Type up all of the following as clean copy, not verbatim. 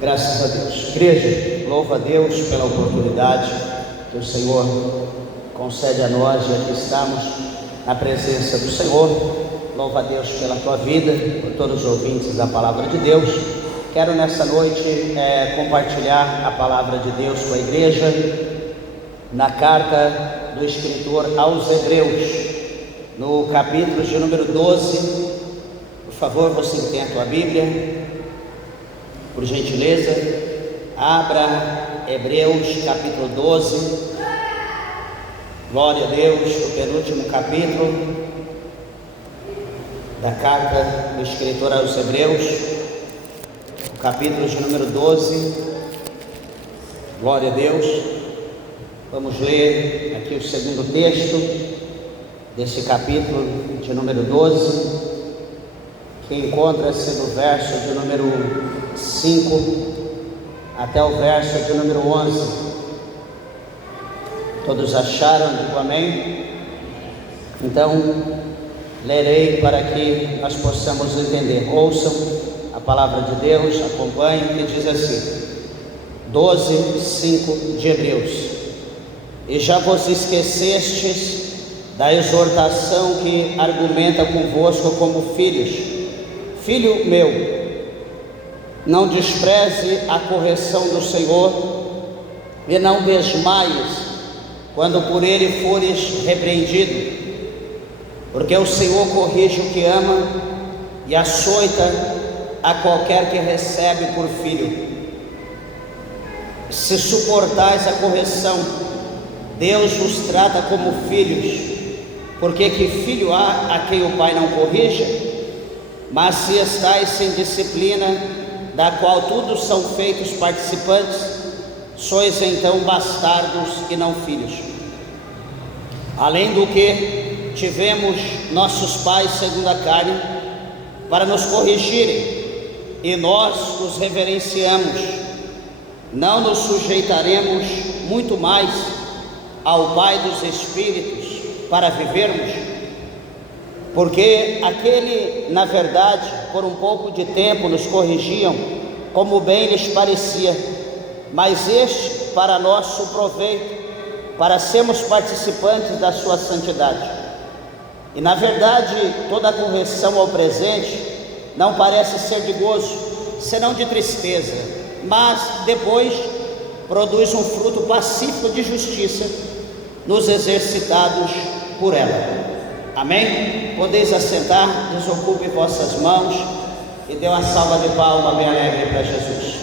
Graças a Deus. Igreja, louva a Deus pela oportunidade que o Senhor concede a nós e aqui estamos na presença do Senhor. Louva a Deus pela tua vida, por todos os ouvintes da palavra de Deus. Quero nessa noite compartilhar a palavra de Deus com a igreja na carta do escritor aos Hebreus, no capítulo de número 12. Por favor, você tem a tua Bíblia, por gentileza, abra Hebreus capítulo 12, glória a Deus, o penúltimo capítulo da carta do escritor aos Hebreus, capítulo de número 12, glória a Deus. Vamos ler aqui o segundo texto desse capítulo de número 12, que encontra-se no verso de número 5 até o verso de número 11. Todos acharam? Digo amém. Então lerei para que nós possamos entender. Ouçam a palavra de Deus, acompanhem, que diz assim: 12:5 de Hebreus. E já vos esquecestes da exortação que argumenta convosco como filhos. Filho meu, não despreze a correção do Senhor, e não desmaies quando por ele fores repreendido, porque o Senhor corrige o que ama e açoita a qualquer que recebe por filho. Se suportais a correção, Deus vos trata como filhos, porque que filho há a quem o pai não corrija? Mas se estáis sem disciplina, da qual todos são feitos participantes, sois então bastardos e não filhos. Além do que, tivemos nossos pais segundo a carne, para nos corrigirem, e nós os reverenciamos. Não nos sujeitaremos muito mais ao Pai dos Espíritos para vivermos? Porque aquele, na verdade, por um pouco de tempo nos corrigiam, como bem lhes parecia, mas este para nosso proveito, para sermos participantes da sua santidade. E na verdade, toda a correção ao presente não parece ser de gozo, senão de tristeza, mas depois produz um fruto pacífico de justiça nos exercitados por ela. Amém? Podeis assentar, desocupe vossas mãos e dê uma salva de palmas bem alegre para Jesus.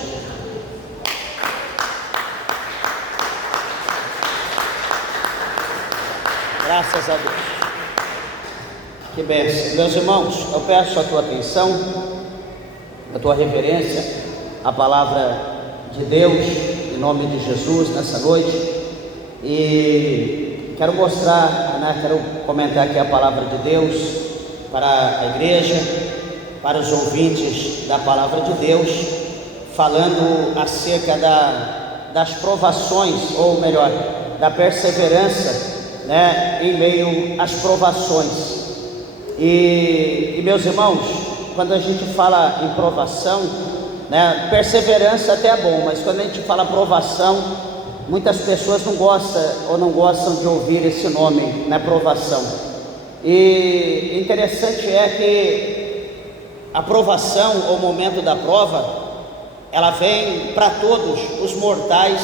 Graças a Deus. Que bênção. Meus irmãos, eu peço a tua atenção, a tua reverência à palavra de Deus, em nome de Jesus, nessa noite. E quero mostrar, quero comentar aqui a palavra de Deus para a igreja, para os ouvintes da palavra de Deus, falando acerca das provações, ou melhor, da perseverança, em meio às provações. E meus irmãos, quando a gente fala em provação, perseverança até é bom, mas quando a gente fala provação, muitas pessoas não gostam de ouvir esse nome, provação. E interessante é que a provação, ou o momento da prova, ela vem para todos os mortais,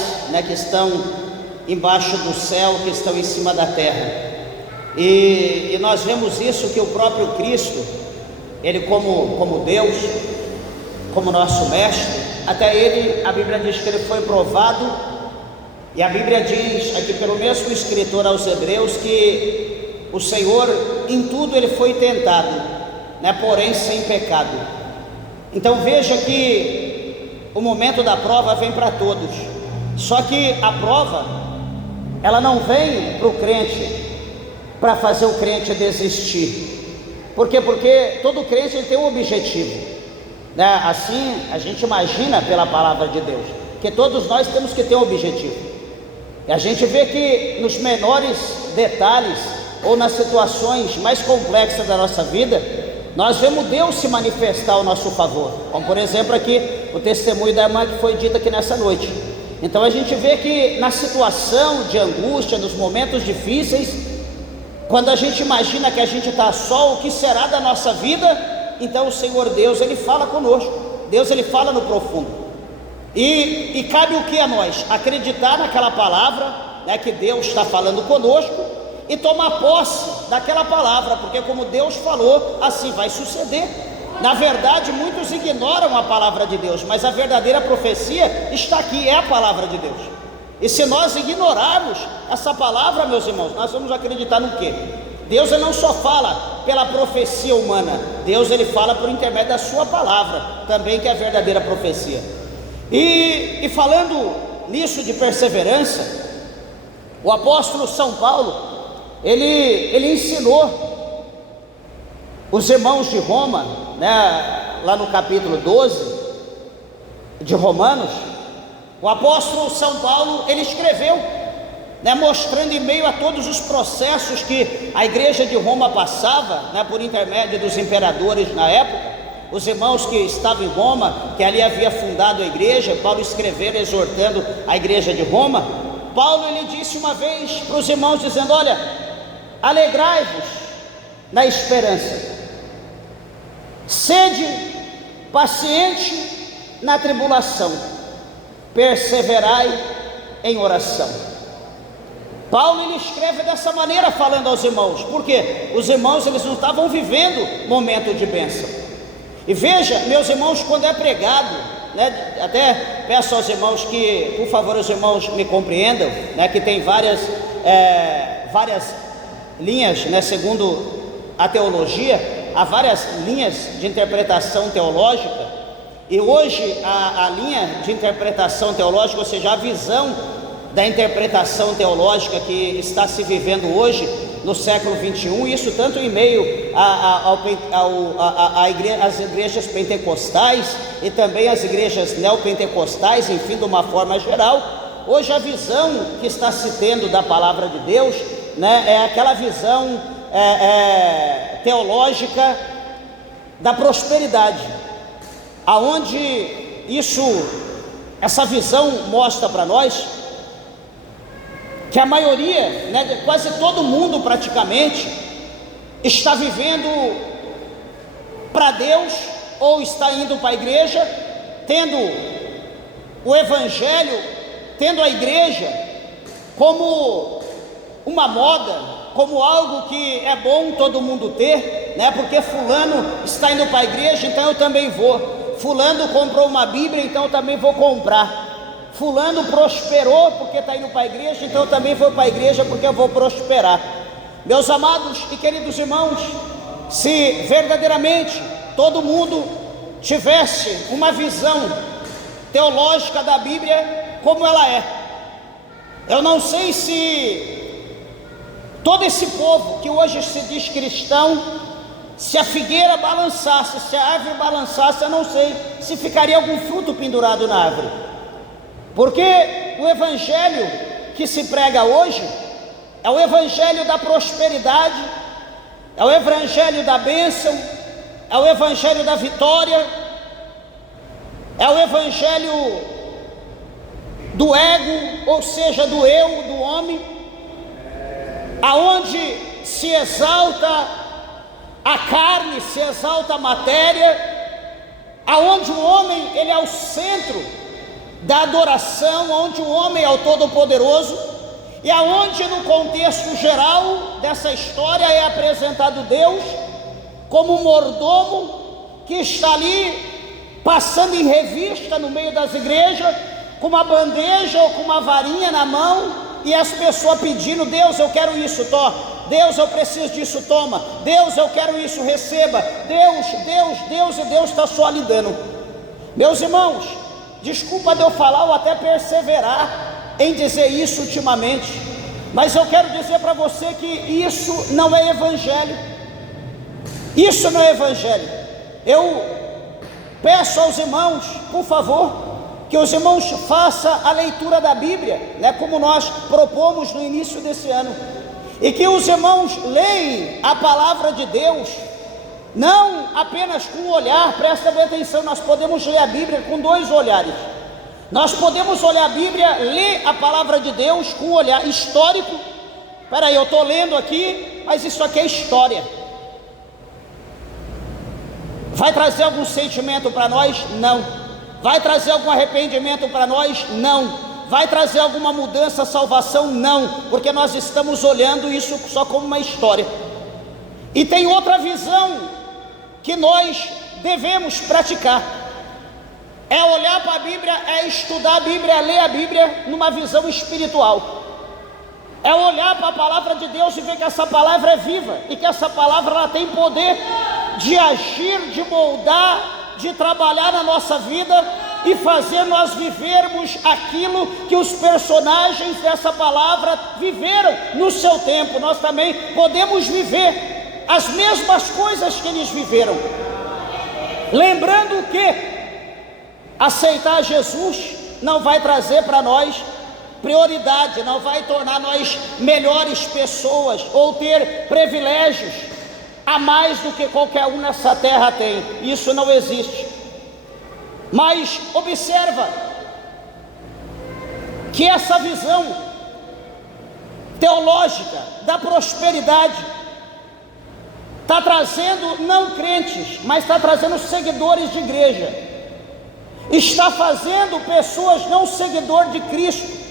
que estão embaixo do céu, que estão em cima da terra. E nós vemos isso, que o próprio Cristo, ele como Deus, como nosso mestre, até ele, a Bíblia diz que ele foi provado. E a Bíblia diz aqui pelo mesmo escritor aos Hebreus que o Senhor em tudo ele foi tentado, porém sem pecado. Então veja que o momento da prova vem para todos, só que a prova ela não vem para o crente para fazer o crente desistir. Por quê? Porque todo crente ele tem um objetivo, assim a gente imagina pela palavra de Deus que todos nós temos que ter um objetivo. E a gente vê que nos menores detalhes ou nas situações mais complexas da nossa vida, nós vemos Deus se manifestar ao nosso favor, como por exemplo aqui o testemunho da irmã que foi dito aqui nessa noite. Então a gente vê que na situação de angústia, nos momentos difíceis, quando a gente imagina que a gente está só, o que será da nossa vida? Então o Senhor Deus, Ele fala conosco. Deus, Ele fala no profundo. E cabe o que a nós? Acreditar naquela palavra, né, que Deus está falando conosco, e tomar posse daquela palavra, porque como Deus falou, assim vai suceder. Na verdade, muitos ignoram a palavra de Deus, mas a verdadeira profecia está aqui, é a palavra de Deus. E se nós ignorarmos essa palavra, meus irmãos, nós vamos acreditar no quê? Deus, Ele não só fala pela profecia humana, Deus, Ele fala por intermédio da sua palavra, também, que é a verdadeira profecia. E falando nisso de perseverança, o apóstolo São Paulo, ele ensinou os irmãos de Roma, né, lá no capítulo 12 de Romanos. O apóstolo São Paulo, ele escreveu, né, mostrando em meio a todos os processos que a igreja de Roma passava, né, por intermédio dos imperadores na época, os irmãos que estavam em Roma, que ali havia fundado a igreja, Paulo escreveu exortando a igreja de Roma. Paulo, ele disse uma vez para os irmãos, dizendo: olha, alegrai-vos na esperança, sede paciente na tribulação, perseverai em oração. Paulo, ele escreve dessa maneira, falando aos irmãos, porque os irmãos, eles não estavam vivendo momento de bênção. E veja, meus irmãos, quando é pregado, né, até peço aos irmãos que, por favor, os irmãos me compreendam, né, que tem várias linhas, né, segundo a teologia, há várias linhas de interpretação teológica, e hoje a linha de interpretação teológica, ou seja, a visão da interpretação teológica que está se vivendo hoje, no século 21, isso tanto em meio às igrejas pentecostais e também às igrejas neopentecostais, enfim, de uma forma geral. Hoje a visão que está se tendo da palavra de Deus, né, é aquela visão teológica da prosperidade, aonde essa visão mostra para nós que a maioria, né, quase todo mundo praticamente, está vivendo para Deus, ou está indo para a igreja, tendo o evangelho, tendo a igreja como uma moda, como algo que é bom todo mundo ter, né, porque fulano está indo para a igreja, então eu também vou. Fulano comprou uma Bíblia, então eu também vou comprar. Fulano prosperou porque está indo para a igreja, então eu também vou para a igreja porque eu vou prosperar. Meus amados e queridos irmãos, se verdadeiramente todo mundo tivesse uma visão teológica da Bíblia como ela é, eu não sei se todo esse povo que hoje se diz cristão, se a figueira balançasse, se a árvore balançasse, eu não sei se ficaria algum fruto pendurado na árvore. Porque o evangelho que se prega hoje é o evangelho da prosperidade, é o evangelho da bênção, é o evangelho da vitória, é o evangelho do ego, ou seja, do eu, do homem, aonde se exalta a carne, se exalta a matéria, aonde o homem, ele é o centro da adoração, onde o homem é o Todo-Poderoso, e aonde no contexto geral dessa história é apresentado Deus como um mordomo que está ali passando em revista no meio das igrejas, com uma bandeja ou com uma varinha na mão, e as pessoas pedindo: Deus, eu quero isso, Deus, eu preciso disso, toma, Deus, eu quero isso, receba, Deus, e Deus está só lhe dando. Meus irmãos, desculpa de eu falar ou até perseverar em dizer isso ultimamente, mas eu quero dizer para você que isso não é evangelho. Isso não é evangelho. Eu peço aos irmãos, por favor, que os irmãos façam a leitura da Bíblia, né, como nós propomos no início desse ano, e que os irmãos leiam a palavra de Deus não apenas com o olhar. Presta bem atenção, nós podemos ler a Bíblia com dois olhares. Nós podemos olhar a Bíblia, ler a palavra de Deus com um olhar histórico. Espera aí, eu estou lendo aqui, mas isso aqui é história. Vai trazer algum sentimento para nós? Não. Vai trazer algum arrependimento para nós? Não. Vai trazer alguma mudança, salvação? Não, porque nós estamos olhando isso só como uma história. E tem outra visão que nós devemos praticar. É olhar para a Bíblia, é estudar a Bíblia, é ler a Bíblia numa visão espiritual. É olhar para a palavra de Deus e ver que essa palavra é viva, e que essa palavra ela tem poder de agir, de moldar, de trabalhar na nossa vida e fazer nós vivermos aquilo que os personagens dessa palavra viveram no seu tempo. Nós também podemos viver as mesmas coisas que eles viveram. Lembrando que aceitar Jesus não vai trazer para nós prioridade, não vai tornar nós melhores pessoas ou ter privilégios a mais do que qualquer um nessa terra tem. Isso não existe. Mas observa que essa visão teológica da prosperidade está trazendo não crentes, mas está trazendo seguidores de igreja, está fazendo pessoas não seguidores de Cristo,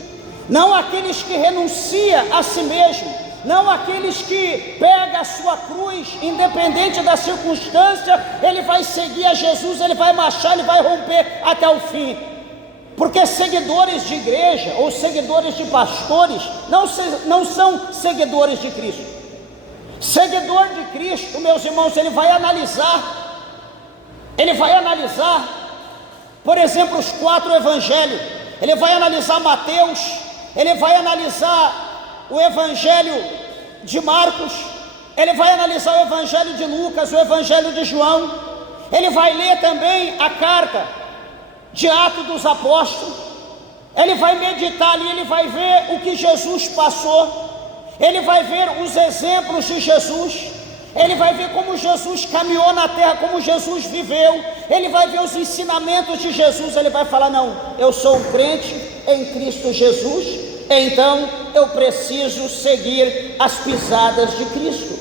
não aqueles que renunciam a si mesmo, não aqueles que pegam a sua cruz, independente da circunstância, ele vai seguir a Jesus, ele vai marchar, ele vai romper até o fim. Porque seguidores de igreja ou seguidores de pastores não são seguidores de Cristo. Seguidor de Cristo, meus irmãos, ele vai analisar, por exemplo, os 4 evangelhos. Ele vai analisar Mateus, ele vai analisar o evangelho de Marcos, ele vai analisar o evangelho de Lucas, o evangelho de João, ele vai ler também a carta de Atos dos Apóstolos, ele vai meditar ali, ele vai ver o que Jesus passou, ele vai ver os exemplos de Jesus, ele vai ver como Jesus caminhou na terra, como Jesus viveu, ele vai ver os ensinamentos de Jesus, ele vai falar: não, eu sou um crente em Cristo Jesus, então eu preciso seguir as pisadas de Cristo.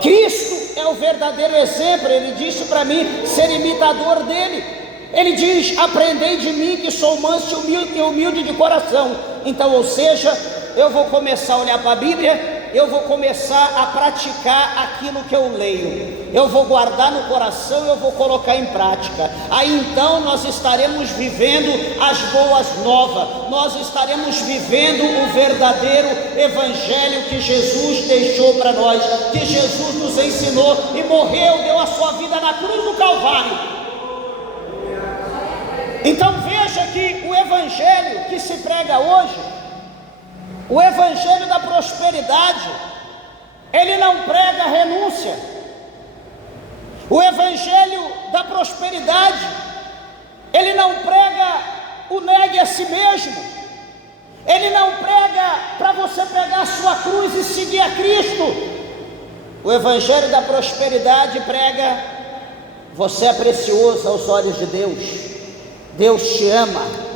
Cristo é o verdadeiro exemplo. Ele disse para mim ser imitador dele. Ele diz: aprendei de mim que sou manso e humilde de coração. Então, ou seja, eu vou começar a olhar para a Bíblia, eu vou começar a praticar aquilo que eu leio, eu vou guardar no coração, eu vou colocar em prática. Aí então nós estaremos vivendo as boas novas, nós estaremos vivendo o verdadeiro evangelho que Jesus deixou para nós, que Jesus nos ensinou e morreu, deu a sua vida na cruz do Calvário. Então veja que o evangelho que se prega hoje, o evangelho da prosperidade, ele não prega renúncia. O evangelho da prosperidade, ele não prega o negue a si mesmo. Ele não prega para você pegar a sua cruz e seguir a Cristo. O evangelho da prosperidade prega: você é precioso aos olhos de Deus, Deus te ama.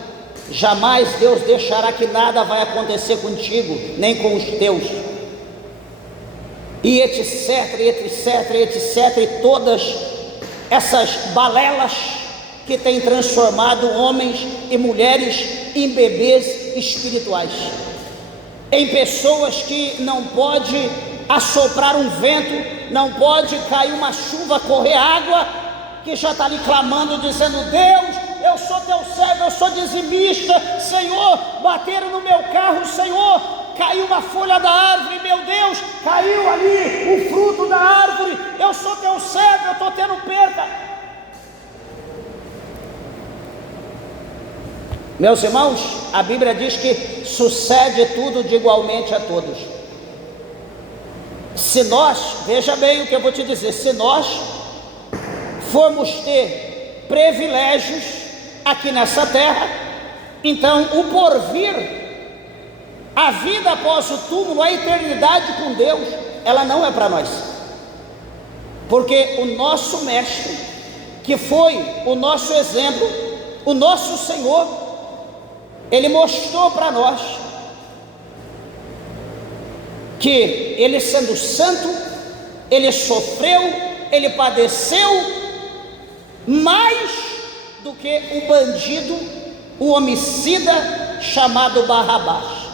Jamais Deus deixará que nada vai acontecer contigo, nem com os teus. E etc, etc, etc, e todas essas balelas que têm transformado homens e mulheres em bebês espirituais, em pessoas que não pode assoprar um vento, não pode cair uma chuva, correr água, que já está ali clamando, dizendo: Deus, eu sou teu servo, eu sou dizimista, Senhor, bateram no meu carro, Senhor, caiu uma folha da árvore, meu Deus, caiu ali o fruto da árvore, eu sou teu servo, eu estou tendo perda. Meus irmãos, a Bíblia diz que sucede tudo de igualmente a todos. Se nós, veja bem o que eu vou te dizer, se nós formos ter privilégios aqui nessa terra, então o porvir, a vida após o túmulo, a eternidade com Deus, ela não é para nós. porque o nosso mestre, que foi o nosso exemplo, o nosso Senhor, ele mostrou para nós que ele, sendo santo, ele sofreu, ele padeceu mais do que o bandido, o homicida chamado Barrabás.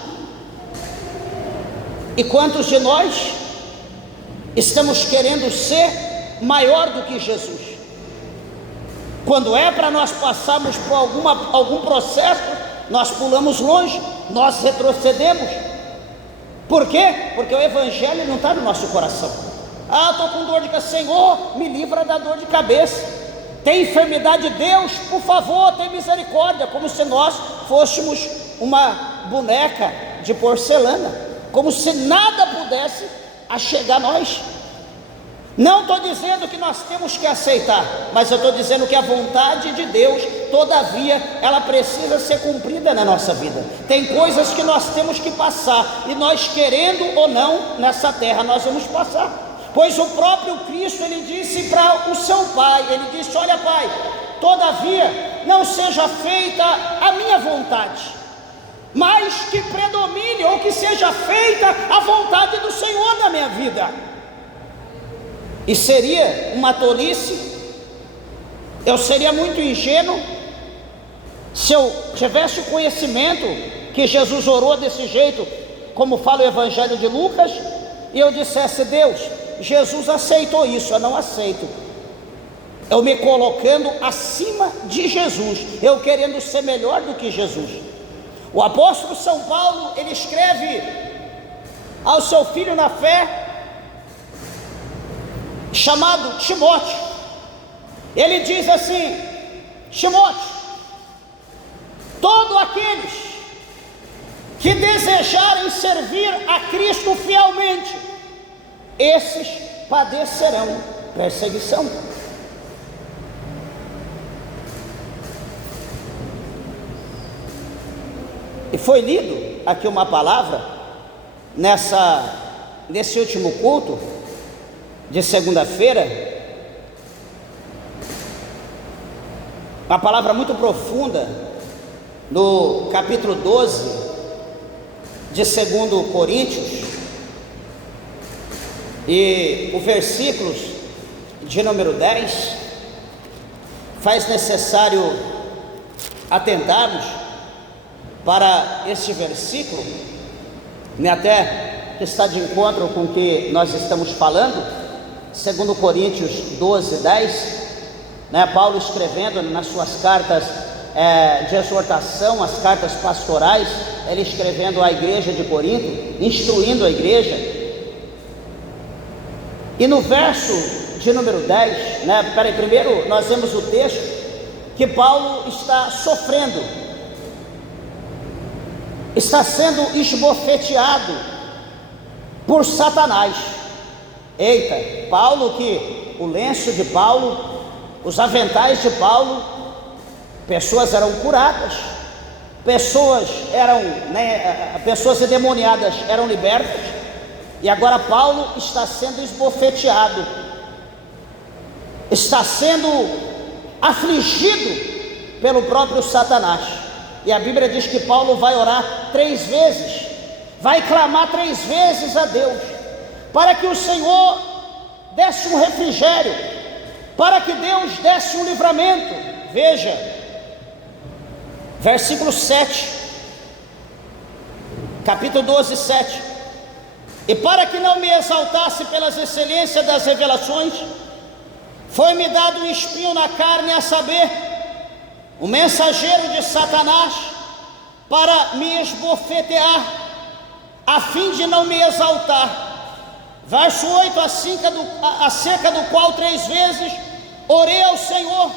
E quantos de nós estamos querendo ser maior do que Jesus? Quando é para nós passarmos por algum processo, nós pulamos longe, nós retrocedemos. Por quê? Porque o Evangelho não está no nosso coração. Estou com dor de cabeça, Senhor, me livra da dor de cabeça. Tem enfermidade, Deus, por favor, tem misericórdia. Como se nós fôssemos uma boneca de porcelana, como se nada pudesse achegar a nós. Não estou dizendo que nós temos que aceitar, mas eu estou dizendo que a vontade de Deus, todavia, ela precisa ser cumprida na nossa vida. Tem coisas que nós temos que passar, e nós, querendo ou não, nessa terra nós vamos passar. Pois o próprio Cristo, ele disse para o seu Pai, ele disse: olha, Pai, todavia não seja feita a minha vontade, mas que predomine, ou que seja feita a vontade do Senhor na minha vida. E seria uma tolice, eu seria muito ingênuo, se eu tivesse o conhecimento que Jesus orou desse jeito, como fala o Evangelho de Lucas, e eu dissesse: Deus, Jesus aceitou isso, eu não aceito. Eu me colocando acima de Jesus, eu querendo ser melhor do que Jesus. O apóstolo São Paulo, ele escreve ao seu filho na fé, chamado Timóteo. Ele diz assim: Timóteo, todos aqueles que desejarem servir a Cristo fielmente, esses padecerão perseguição. E foi lido aqui uma palavra nesse último culto de segunda-feira, uma palavra muito profunda, no capítulo 12 de 2 Coríntios, e o versículo de número 10, faz necessário atentarmos para este versículo, até que está de encontro com o que nós estamos falando. 2 Coríntios 12, 10, Paulo escrevendo nas suas cartas de exortação, as cartas pastorais, ele escrevendo à igreja de Corinto, instruindo a igreja. E no verso de número 10, primeiro nós vemos o texto que Paulo está sofrendo, está sendo esbofeteado por Satanás. Eita, Paulo, que o lenço de Paulo, os aventais de Paulo, pessoas eram curadas, pessoas endemoniadas eram libertas, e agora Paulo está sendo esbofeteado, está sendo afligido pelo próprio Satanás. E a Bíblia diz que Paulo vai orar 3 vezes, vai clamar 3 vezes a Deus, para que o Senhor desse um refrigério, para que Deus desse um livramento. Veja, versículo 7, capítulo 12, 7. E para que não me exaltasse pelas excelências das revelações, foi-me dado um espinho na carne, a saber, um mensageiro de Satanás, para me esbofetear, a fim de não me exaltar. Verso 8, acerca do qual 3 vezes orei ao Senhor,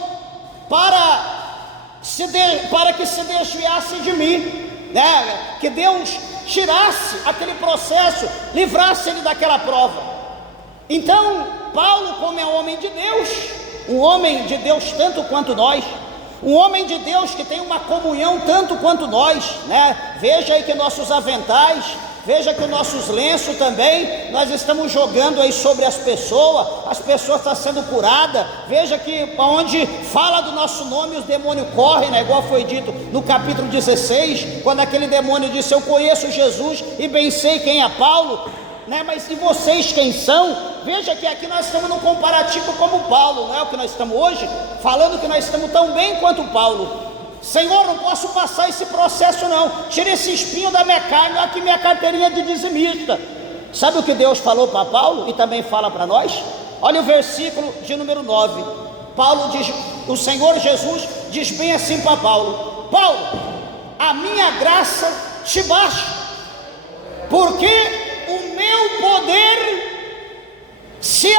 para que se desviasse de mim, que Deus tirasse aquele processo, livrasse ele daquela prova. Então Paulo, como é um homem de Deus, um homem de Deus tanto quanto nós, um homem de Deus que tem uma comunhão tanto quanto nós, veja aí que nossos aventais, Veja que os nossos lenços também, nós estamos jogando aí sobre as pessoas estão sendo curadas. Veja que onde fala do nosso nome, os demônios correm, né? Igual foi dito no capítulo 16, quando aquele demônio disse: eu conheço Jesus e bem sei quem é Paulo, né? Mas e vocês quem são? Veja que aqui nós estamos no comparativo como Paulo, não é o que nós estamos hoje, falando que nós estamos tão bem quanto Paulo. Senhor, não posso passar esse processo não, tira esse espinho da minha carne, olha aqui minha carteirinha de dizimista. Sabe o que Deus falou para Paulo e também fala para nós? Olha o versículo de número 9. Paulo diz, o Senhor Jesus diz bem assim para Paulo: Paulo, a minha graça te basta, porque o meu poder se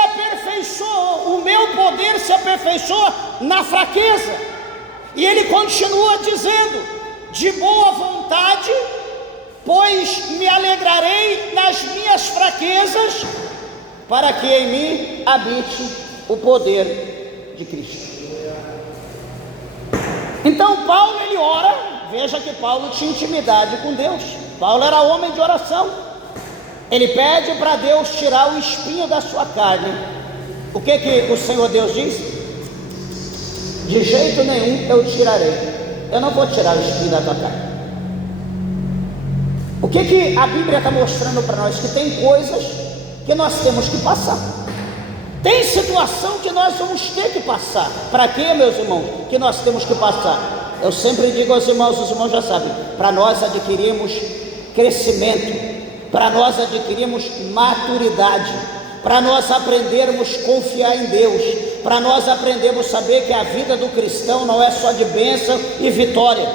aperfeiçoa na fraqueza. E ele continua dizendo: de boa vontade, pois me alegrarei nas minhas fraquezas, para que em mim habite o poder de Cristo. Então Paulo, ele ora. Veja que Paulo tinha intimidade com Deus. Paulo era homem de oração. Ele pede para Deus tirar o espinho da sua carne. O que o Senhor Deus diz? De jeito nenhum eu tirarei. Eu não vou tirar o espinho da tua carne. O que a Bíblia está mostrando para nós? Que tem coisas que nós temos que passar. Tem situação que nós vamos ter que passar. Para quê, meus irmãos, que nós temos que passar? Eu sempre digo aos irmãos, os irmãos já sabem, para nós adquirirmos crescimento, para nós adquirirmos maturidade, para nós aprendermos a confiar em Deus, para nós aprendermos a saber que a vida do cristão não é só de bênção e vitória,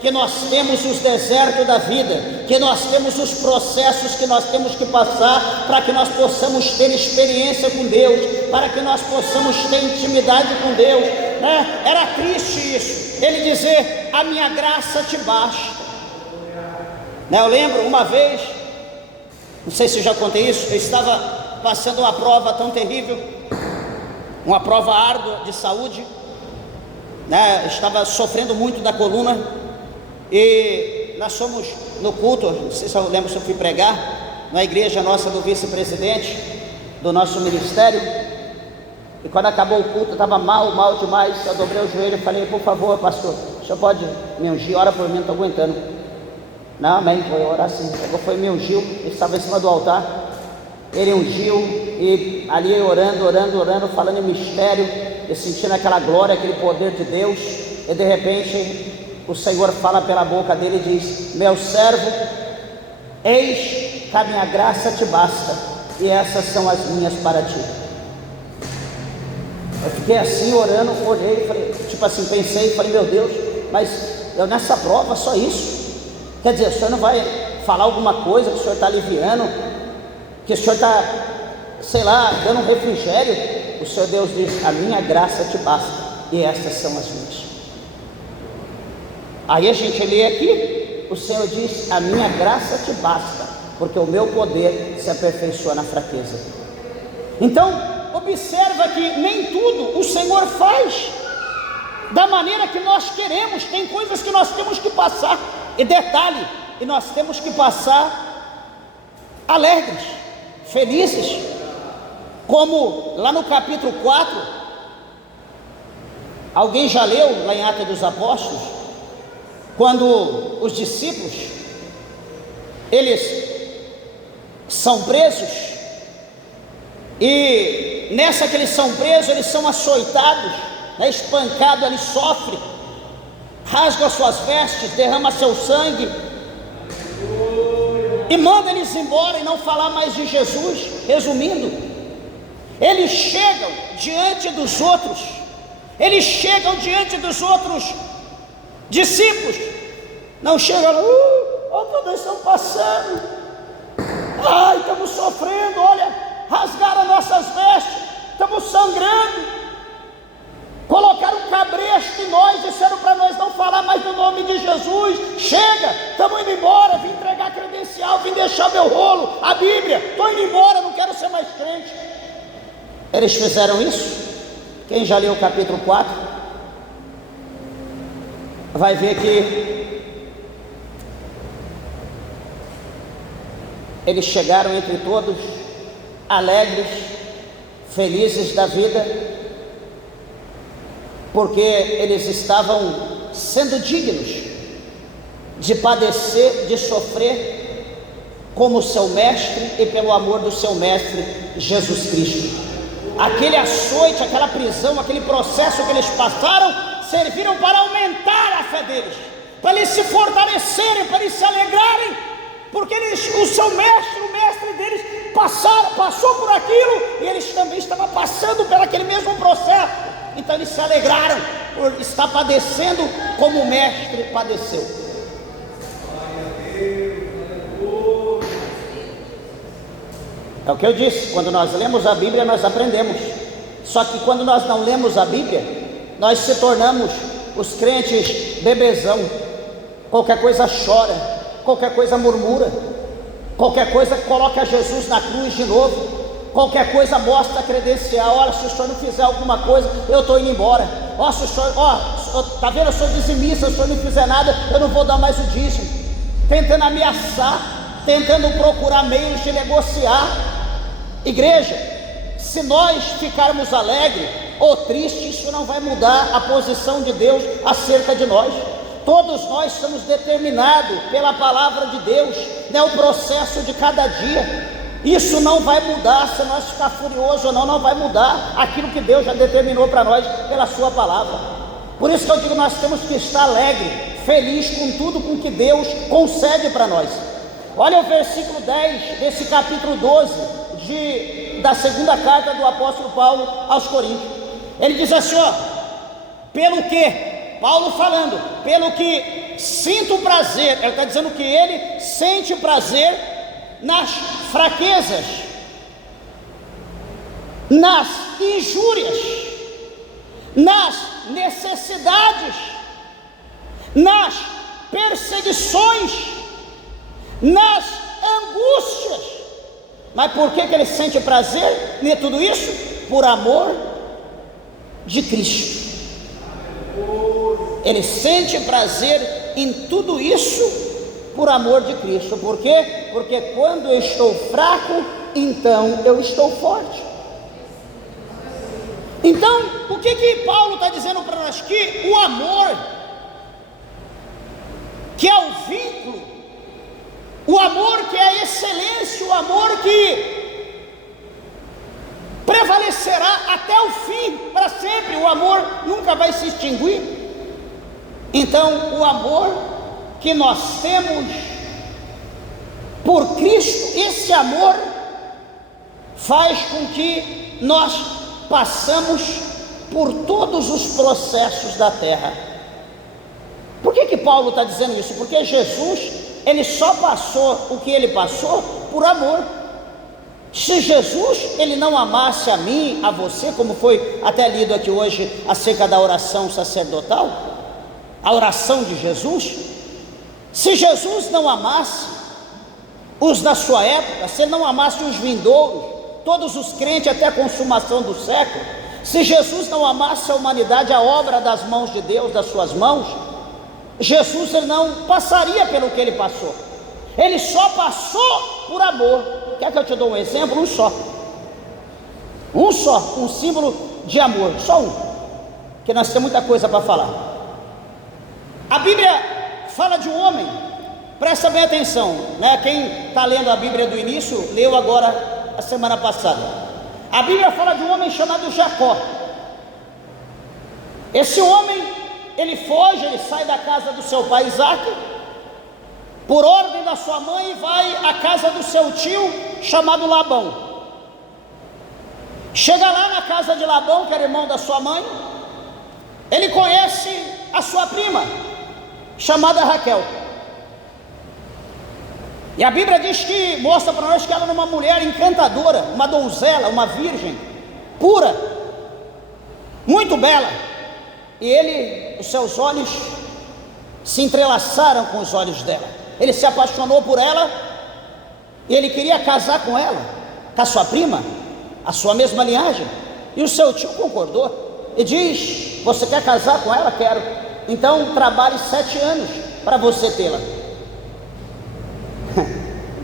que nós temos os desertos da vida, que nós temos os processos que nós temos que passar para que nós possamos ter experiência com Deus, para que nós possamos ter intimidade com Deus, né? Era triste isso, ele dizer: a minha graça te basta, né? Eu lembro uma vez, não sei se eu já contei isso, eu estava passando uma prova tão terrível, uma prova árdua de saúde, né? Eu estava sofrendo muito da coluna, e nós fomos no culto, não sei se eu lembro se eu fui pregar, na igreja nossa do vice-presidente do nosso ministério, e quando acabou o culto, eu estava mal demais, eu dobrei o joelho e falei: por favor, pastor, o senhor pode me ungir, ora por mim, não estou aguentando. Não, amém, vou orar sim. Foi, me ungiu, ele estava em cima do altar, ele ungiu, e ali orando, falando em mistério, e sentindo aquela glória, aquele poder de Deus, e de repente o Senhor fala pela boca dele e diz: meu servo, eis que a minha graça te basta, e essas são as minhas para ti. Eu fiquei assim orando, olhei, falei, tipo assim, pensei, falei: meu Deus, mas eu nessa prova só isso? Quer dizer, o senhor não vai falar alguma coisa que o senhor está aliviando, que o senhor está, sei lá, dando um refrigério? O Senhor Deus diz: a minha graça te basta, e essas são as minhas. Aí a gente lê aqui, o Senhor diz: a minha graça te basta, porque o meu poder se aperfeiçoa na fraqueza. Então, observa que nem tudo o Senhor faz da maneira que nós queremos. Tem coisas que nós temos que passar, e detalhe, e nós temos que passar alegres, felizes, como lá no capítulo 4, alguém já leu lá em Atos dos Apóstolos, quando os discípulos, eles são presos, e nessa que eles são presos, eles são açoitados, né, espancados, eles sofrem, rasgam as suas vestes, derrama seu sangue, e manda eles embora e não falar mais de Jesus. Resumindo, eles chegam diante dos outros, discípulos, não chegam, olha o que nós estamos passando, ai, estamos sofrendo, olha, rasgaram nossas vestes, estamos sangrando, colocaram um cabresto em nós, disseram para nós não falar mais do nome de Jesus, chega, estamos indo embora, vim entregar credencial, vim deixar meu rolo, a Bíblia, estou indo embora, não quero ser mais crente. Eles fizeram isso. Quem já leu o capítulo 4 vai ver que eles chegaram entre todos, alegres, felizes da vida, porque eles estavam sendo dignos de padecer, de sofrer como seu mestre e pelo amor do seu mestre Jesus Cristo. Aquele açoite, aquela prisão, aquele processo que eles passaram, serviram para aumentar a fé deles, para eles se fortalecerem, para eles se alegrarem, porque o seu mestre, o mestre deles passou por aquilo, e eles também estavam passando por aquele mesmo processo. Então eles se alegraram por estar padecendo como o mestre padeceu. É o que eu disse, quando nós lemos a Bíblia nós aprendemos, só que quando nós não lemos a Bíblia, nós se tornamos os crentes bebezão, qualquer coisa chora, qualquer coisa murmura, qualquer coisa coloca Jesus na cruz de novo, qualquer coisa mostra credencial. Olha, se o senhor não fizer alguma coisa, eu estou indo embora. Ó, se o senhor, tá vendo, eu sou dizimista, se o senhor não fizer nada, eu não vou dar mais o dízimo, tentando ameaçar, tentando procurar meios de negociar. Igreja, se nós ficarmos alegres ou tristes, isso não vai mudar a posição de Deus acerca de nós. Todos nós estamos determinados pela palavra de Deus, né? O processo de cada dia, isso não vai mudar. Se nós ficar furioso ou não, não vai mudar aquilo que Deus já determinou para nós pela sua palavra. Por isso que eu digo, nós temos que estar alegre, feliz com tudo com que Deus concede para nós. Olha o versículo 10 desse capítulo 12 da segunda carta do apóstolo Paulo aos Coríntios. Ele diz assim, ó: pelo que, Paulo falando, pelo que sinto prazer, ele está dizendo que ele sente prazer nas fraquezas, nas injúrias, nas necessidades, nas perseguições, nas angústias. Mas por que ele sente prazer em tudo isso? Por amor de Cristo. Ele sente prazer em tudo isso por amor de Cristo. Por quê? Porque quando eu estou fraco, então eu estou forte. Então, o que Paulo está dizendo para nós? Que o amor, que é o vínculo, o amor que é a excelência, o amor que prevalecerá até o fim, para sempre, o amor nunca vai se extinguir. Então, o amor que nós temos por Cristo, esse amor faz com que nós passamos por todos os processos da terra. Por que Paulo está dizendo isso? Porque Jesus, ele só passou o que ele passou por amor. Se Jesus, ele não amasse a mim, a você, como foi até lido aqui hoje acerca da oração sacerdotal, a oração de Jesus, se Jesus não amasse os da sua época, se ele não amasse os vindouros, todos os crentes até a consumação do século, se Jesus não amasse a humanidade, a obra das mãos de Deus, das suas mãos, Jesus, ele não passaria pelo que ele passou. Ele só passou por amor. Quer que eu te dou um exemplo? Um só, um símbolo de amor, só um, que nós temos muita coisa para falar. A Bíblia fala de um homem, presta bem atenção, né? Quem está lendo a Bíblia do início, leu agora a semana passada. A Bíblia fala de um homem chamado Jacó. Esse homem, ele foge, ele sai da casa do seu pai Isaac, por ordem da sua mãe, e vai à casa do seu tio, chamado Labão. Chega lá na casa de Labão, que era irmão da sua mãe, ele conhece a sua prima, chamada Raquel. E a Bíblia diz que, mostra para nós que ela era uma mulher encantadora, uma donzela, uma virgem, pura, muito bela. E os seus olhos se entrelaçaram com os olhos dela. Ele se apaixonou por ela, e ele queria casar com ela, com a sua prima, a sua mesma linhagem. E o seu tio concordou, e diz: você quer casar com ela? Quero. Então trabalhe 7 anos para você tê-la.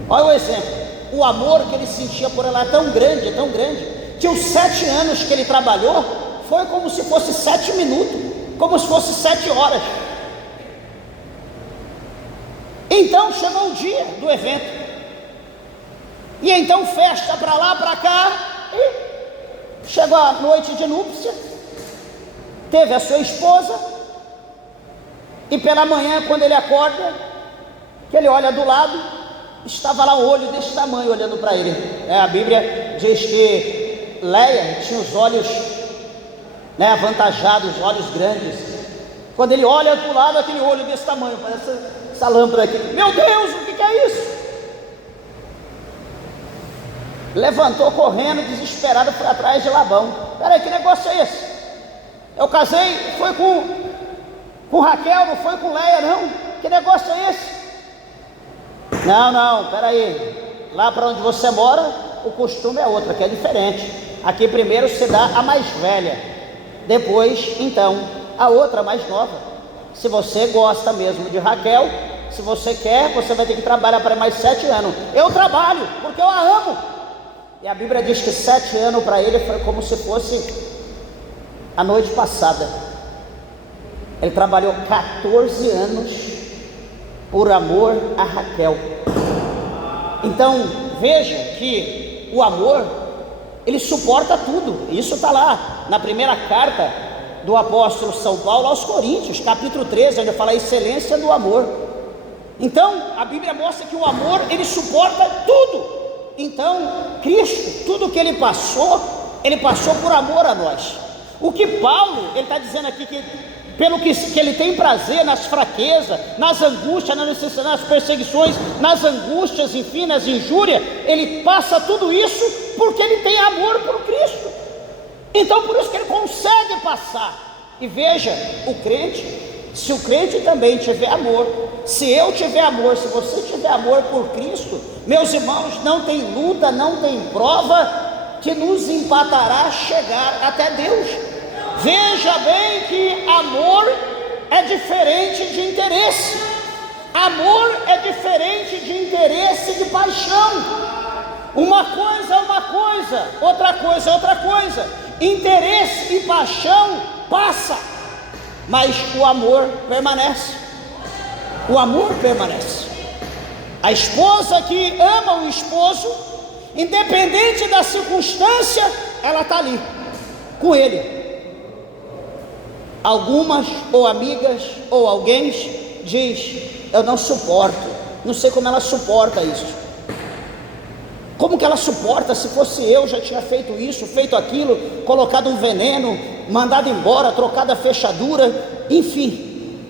Olha o exemplo. o amor que ele sentia por ela é tão grande, que os 7 anos que ele trabalhou, foi como se fosse 7 minutos, como se fosse 7 horas. Então chegou o dia do evento, e então festa para lá, para cá, e chegou a noite de núpcia, teve a sua esposa, e pela manhã, quando ele acorda, que ele olha do lado, estava lá um olho desse tamanho olhando para ele. A Bíblia diz que Leia tinha os olhos, avantajados, os olhos grandes. Quando ele olha do lado, aquele olho desse tamanho, parece essa lâmpada aqui. Meu Deus, o que é isso? Levantou correndo, desesperado, por atrás de Labão. Peraí, que negócio é esse? Eu casei, foi com Raquel, não foi com Leia, não. Que negócio é esse? Não, peraí. Lá para onde você mora, o costume é outro, que é diferente. Aqui primeiro se dá a mais velha, depois, então, a outra mais nova. Se você gosta mesmo de Raquel, se você quer, você vai ter que trabalhar para mais 7 anos. Eu trabalho, porque eu a amo. E a Bíblia diz que 7 anos para ele foi como se fosse a noite passada. Ele trabalhou 14 anos por amor a Raquel. Então veja que o amor, ele suporta tudo. Isso está lá na primeira carta do apóstolo São Paulo aos Coríntios, capítulo 13, onde fala a excelência do amor. Então a Bíblia mostra que o amor, ele suporta tudo. Então Cristo, tudo que ele passou por amor a nós. O que Paulo, ele está dizendo aqui, que pelo que ele tem prazer nas fraquezas, nas angústias, nas necessidades, nas perseguições, nas angústias, enfim, nas injúrias, ele passa tudo isso porque ele tem amor por Cristo. Então por isso que ele consegue passar. E veja, o crente, se o crente também tiver amor, se eu tiver amor, se você tiver amor por Cristo, meus irmãos, não tem luta, não tem prova que nos empatará a chegar até Deus. Veja bem que amor é diferente de interesse. Amor é diferente de interesse e de paixão. Uma coisa é uma coisa, outra coisa é outra coisa. Interesse e paixão passa, mas o amor permanece. O amor permanece. A esposa que ama o esposo, independente da circunstância, ela está ali com ele. Algumas, ou amigas, ou alguém diz: eu não suporto, não sei como ela suporta isso. Como que ela suporta? Se fosse eu, já tinha feito isso, feito aquilo, colocado um veneno, mandado embora, trocado a fechadura, enfim.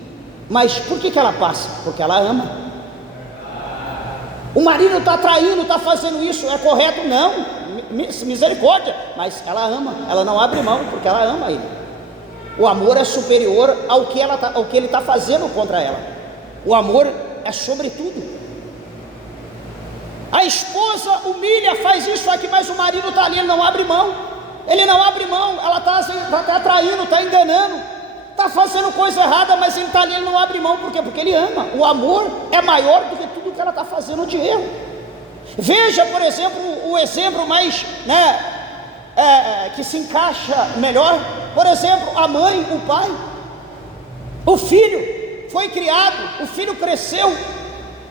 Mas por que ela passa? Porque ela ama. O marido está traindo, está fazendo isso, é correto? Não, misericórdia, mas ela ama, ela não abre mão, porque ela ama ele. O amor é superior ao que ele está fazendo contra ela. O amor é sobre tudo. A esposa humilha, faz isso, faz aquilo, mas o marido está ali, ele não abre mão. Ele não abre mão, ela está traindo, está enganando, está fazendo coisa errada, mas ele está ali, ele não abre mão. Por quê? Porque ele ama. O amor é maior do que tudo que ela está fazendo de erro. Veja, por exemplo, o exemplo mais, que se encaixa melhor. Por exemplo, a mãe, o pai. O filho foi criado, o filho cresceu,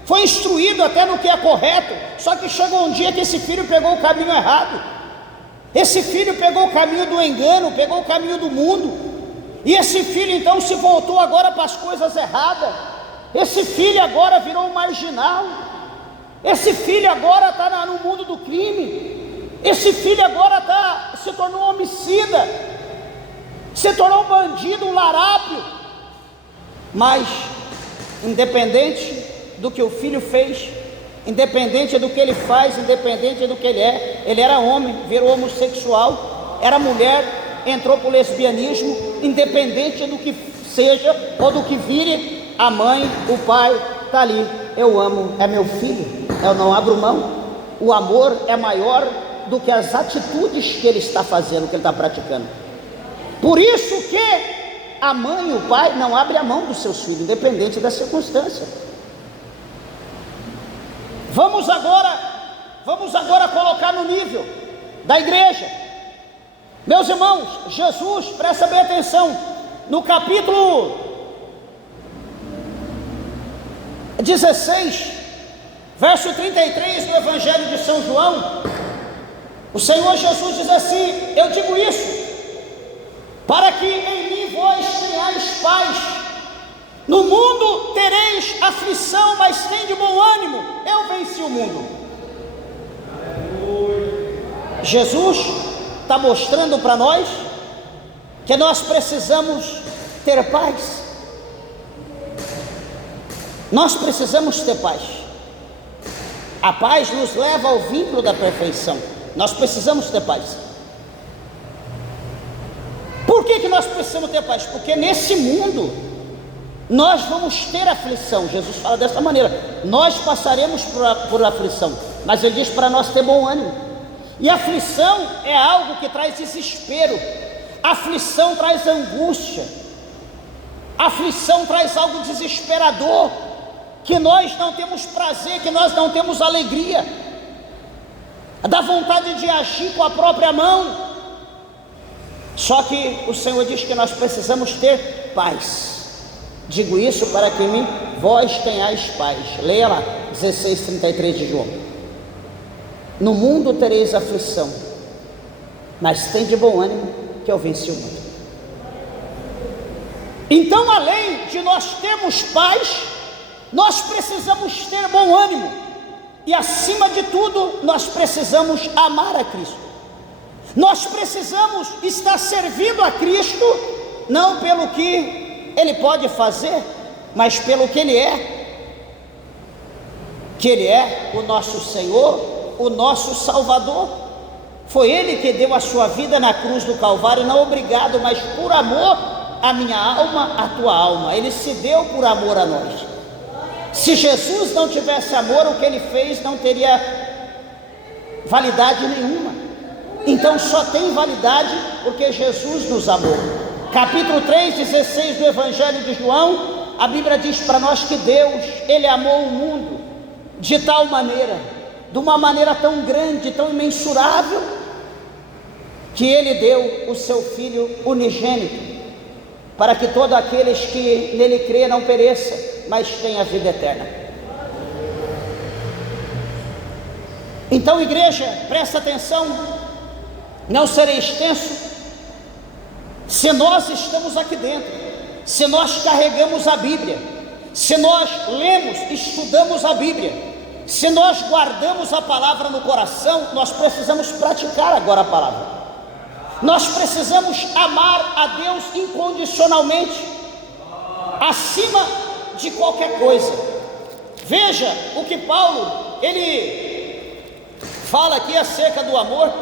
foi instruído até no que é correto. Só que chegou um dia que esse filho pegou o caminho errado. Esse filho pegou o caminho do engano, pegou o caminho do mundo. E esse filho então se voltou agora para as coisas erradas. Esse filho agora virou um marginal. Esse filho agora está no mundo do crime. Esse filho agora se tornou um homicida, se tornou um bandido, um larápio. Mas independente do que o filho fez, independente do que ele faz, independente do que ele era homem, virou homossexual, era mulher, entrou para o lesbianismo, independente do que seja ou do que vire, a mãe, o pai está ali. Eu amo, é meu filho, eu não abro mão. O amor é maior do que as atitudes que ele está fazendo, que ele está praticando. Por isso que a mãe e o pai não abrem a mão dos seus filhos, independente da circunstância. Vamos agora vamos agora colocar no nível da igreja. Meus irmãos, Jesus, presta bem atenção, no capítulo 16, verso 33 do Evangelho de São João, o Senhor Jesus diz assim: eu digo isso para que em mim vós tenhais paz. No mundo tereis aflição, mas tende bom ânimo, eu venci o mundo. Jesus está mostrando para nós que nós precisamos ter paz. Nós precisamos ter paz. A paz nos leva ao vínculo da perfeição. Nós precisamos ter paz. Por que nós precisamos ter paz? Porque nesse mundo nós vamos ter aflição. Jesus fala dessa maneira: nós passaremos por aflição, mas ele diz para nós ter bom ânimo. E aflição é algo que traz desespero, aflição traz angústia, aflição traz algo desesperador, que nós não temos prazer, que nós não temos alegria, dá vontade de agir com a própria mão. Só que o Senhor diz que nós precisamos ter paz. Digo isso para que em mim vós tenhais paz. Leia lá, 16:33 de João. No mundo tereis aflição, mas tende bom ânimo, que eu venci o mundo. Então, além de nós termos paz, nós precisamos ter bom ânimo. E acima de tudo, nós precisamos amar a Cristo. Nós precisamos estar servindo a Cristo, não pelo que Ele pode fazer, mas pelo que Ele é. Que Ele é o nosso Senhor, o nosso Salvador. Foi Ele que deu a sua vida na cruz do Calvário, não obrigado, mas por amor à minha alma, à tua alma. Ele se deu por amor a nós. Se Jesus não tivesse amor, o que Ele fez não teria validade nenhuma. Então só tem validade porque Jesus nos amou. Capítulo 3:16 do Evangelho de João, a Bíblia diz para nós que Deus, Ele amou o mundo de tal maneira, de uma maneira tão grande, tão imensurável, que Ele deu o seu Filho unigênito, para que todos aqueles que nele crê não pereça, mas tenha vida eterna. Então, igreja, presta atenção, não serei extenso. Se nós estamos aqui dentro, se nós carregamos a Bíblia, se nós lemos, estudamos a Bíblia, se nós guardamos a palavra no coração, nós precisamos praticar agora a palavra. Nós precisamos amar a Deus incondicionalmente, acima de qualquer coisa. Veja o que Paulo, ele fala aqui acerca do amor,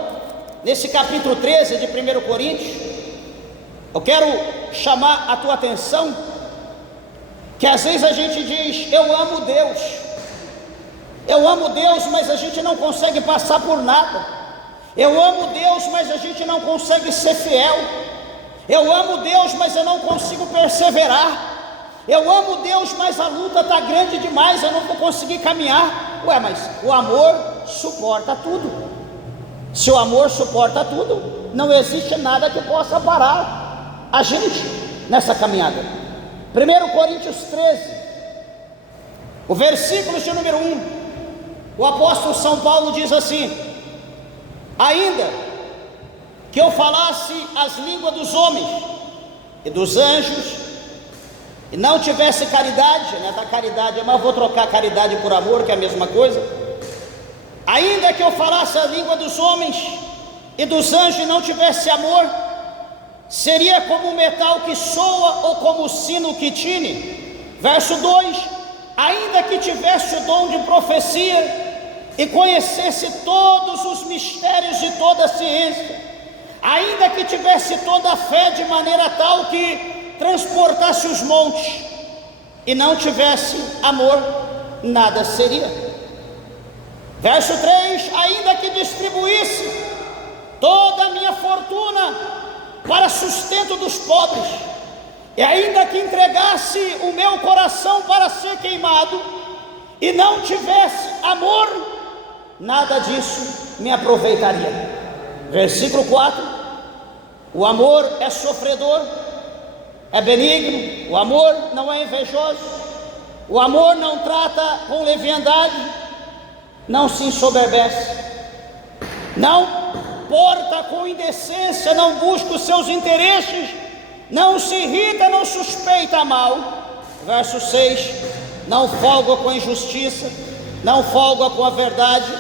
nesse capítulo 13 de 1 Coríntios. Eu quero chamar a tua atenção, que às vezes a gente diz: eu amo Deus, mas a gente não consegue passar por nada. Eu amo Deus, mas a gente não consegue ser fiel. Eu amo Deus, mas eu não consigo perseverar. Eu amo Deus, mas a luta está grande demais, eu não vou conseguir caminhar. Ué, mas o amor suporta tudo. Se o amor suporta tudo, não existe nada que possa parar a gente nessa caminhada. 1 Coríntios 13, o versículo de número 1, o apóstolo São Paulo diz assim: ainda que eu falasse as línguas dos homens e dos anjos, e não tivesse caridade, da caridade, mas vou trocar caridade por amor, que é a mesma coisa. Ainda que eu falasse a língua dos homens e dos anjos e não tivesse amor, seria como o metal que soa ou como o sino que tine. Verso 2: ainda que tivesse o dom de profecia e conhecesse todos os mistérios de toda a ciência, ainda que tivesse toda a fé de maneira tal que transportasse os montes, e não tivesse amor, nada seria. Verso 3: ainda que distribuísse toda a minha fortuna para sustento dos pobres, e ainda que entregasse o meu coração para ser queimado, e não tivesse amor, nada disso me aproveitaria. Versículo 4: o amor é sofredor, é benigno, o amor não é invejoso, o amor não trata com leviandade, não se ensoberbece, não porta com indecência, não busca os seus interesses, não se irrita, não suspeita mal. Verso 6: não folga com a injustiça, não folga com a verdade,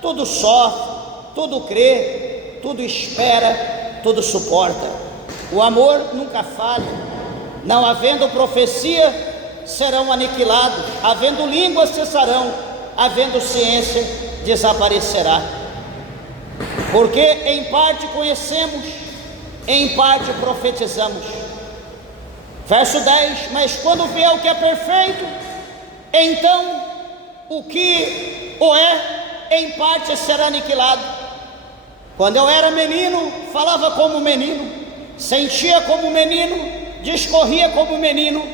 tudo sofre, tudo crê, tudo espera, tudo suporta. O amor nunca falha. Não havendo profecia, serão aniquilados, havendo língua, cessarão, havendo ciência, desaparecerá. Porque em parte conhecemos, em parte profetizamos. Verso 10: mas quando vier o que é perfeito, então o que o é, em parte será aniquilado. Quando eu era menino, falava como menino, sentia como menino, discorria como menino,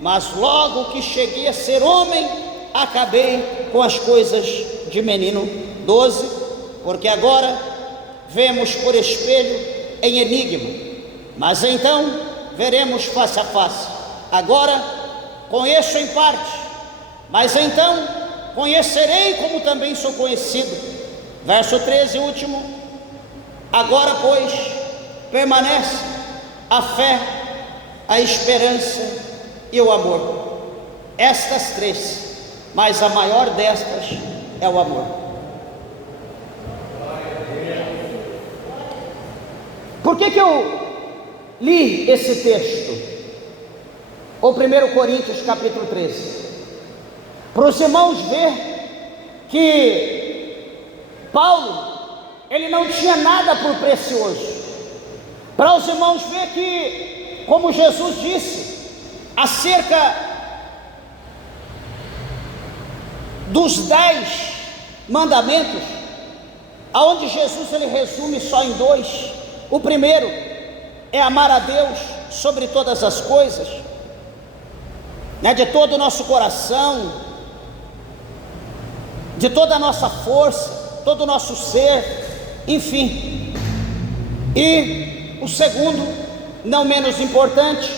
mas logo que cheguei a ser homem, acabei com as coisas de menino. 12: porque agora vemos por espelho em enigma, mas então veremos face a face. Agora conheço em parte, mas então conhecerei como também sou conhecido. Verso 13, último: agora pois permanece a fé, a esperança e o amor. Estas três, mas a maior destas é o amor. Por que eu li esse texto? O 1 Coríntios capítulo 13, para os irmãos ver que Paulo, ele não tinha nada por precioso, para os irmãos ver que, como Jesus disse acerca dos 10 mandamentos, aonde Jesus ele resume só em 2. O primeiro é amar a Deus sobre todas as coisas, de todo o nosso coração, de toda a nossa força, todo o nosso ser, enfim. E o segundo, não menos importante,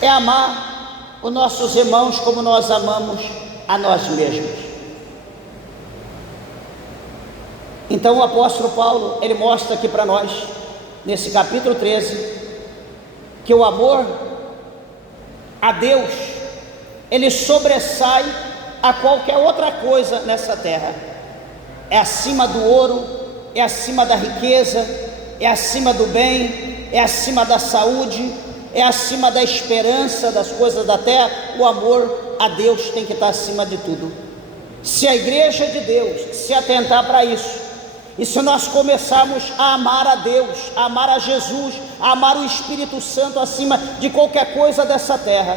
é amar os nossos irmãos como nós amamos a nós mesmos. Então o apóstolo Paulo, ele mostra aqui para nós, nesse capítulo 13, que o amor a Deus, ele sobressai a qualquer outra coisa nessa terra. É acima do ouro, é acima da riqueza, é acima do bem, é acima da saúde, é acima da esperança das coisas da terra. O amor a Deus tem que estar acima de tudo. Se a igreja de Deus se atentar para isso, e se nós começarmos a amar a Deus, a amar a Jesus, a amar o Espírito Santo acima de qualquer coisa dessa terra.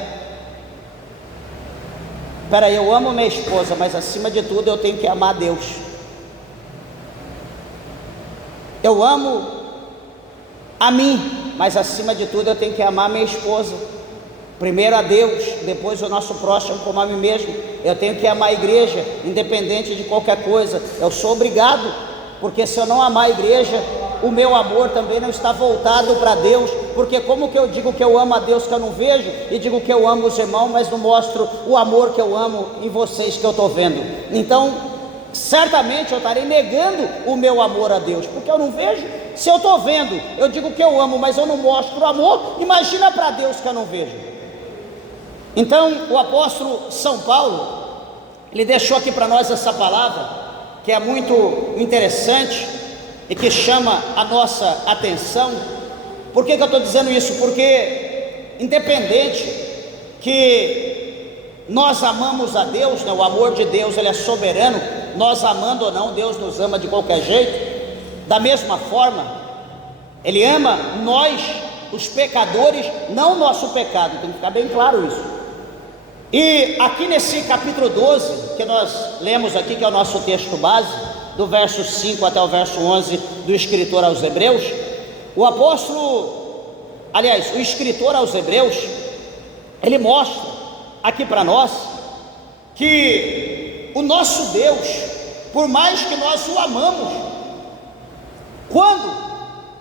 Peraí, eu amo minha esposa, mas acima de tudo eu tenho que amar a Deus. Eu amo a mim, mas acima de tudo eu tenho que amar minha esposa. Primeiro a Deus, depois o nosso próximo como a mim mesmo. Eu tenho que amar a igreja, independente de qualquer coisa. Eu sou obrigado, porque se eu não amar a igreja, o meu amor também não está voltado para Deus. Porque como que eu digo que eu amo a Deus que eu não vejo, e digo que eu amo os irmãos, mas não mostro o amor que eu amo em vocês que eu estou vendo? Então, certamente eu estarei negando o meu amor a Deus, porque eu não vejo. Se eu estou vendo, eu digo que eu amo, mas eu não mostro o amor, imagina para Deus que eu não vejo. Então o apóstolo São Paulo, ele deixou aqui para nós essa palavra, que é muito interessante e que chama a nossa atenção. Por que eu estou dizendo isso? Porque independente que nós amamos a Deus, o amor de Deus ele é soberano, nós amando ou não, Deus nos ama de qualquer jeito. Da mesma forma, Ele ama nós, os pecadores, não o nosso pecado, tem que ficar bem claro isso. E aqui nesse capítulo 12, que nós lemos aqui, que é o nosso texto base, do verso 5 até o verso 11, do escritor aos Hebreus, o escritor aos Hebreus, ele mostra aqui para nós, que o nosso Deus, por mais que nós o amamos. Quando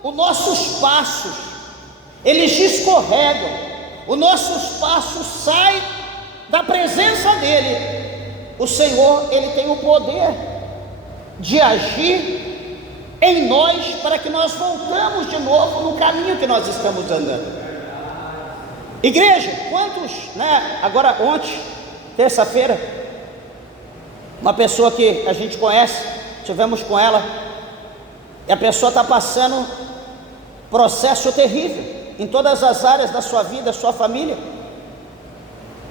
os nossos passos, eles escorregam, os nossos passos saem da presença dele, o Senhor, ele tem o poder de agir em nós, para que nós voltamos de novo no caminho que nós estamos andando. Igreja, quantos, agora ontem, terça-feira, uma pessoa que a gente conhece, tivemos com ela, e a pessoa está passando processo terrível, em todas as áreas da sua vida, sua família.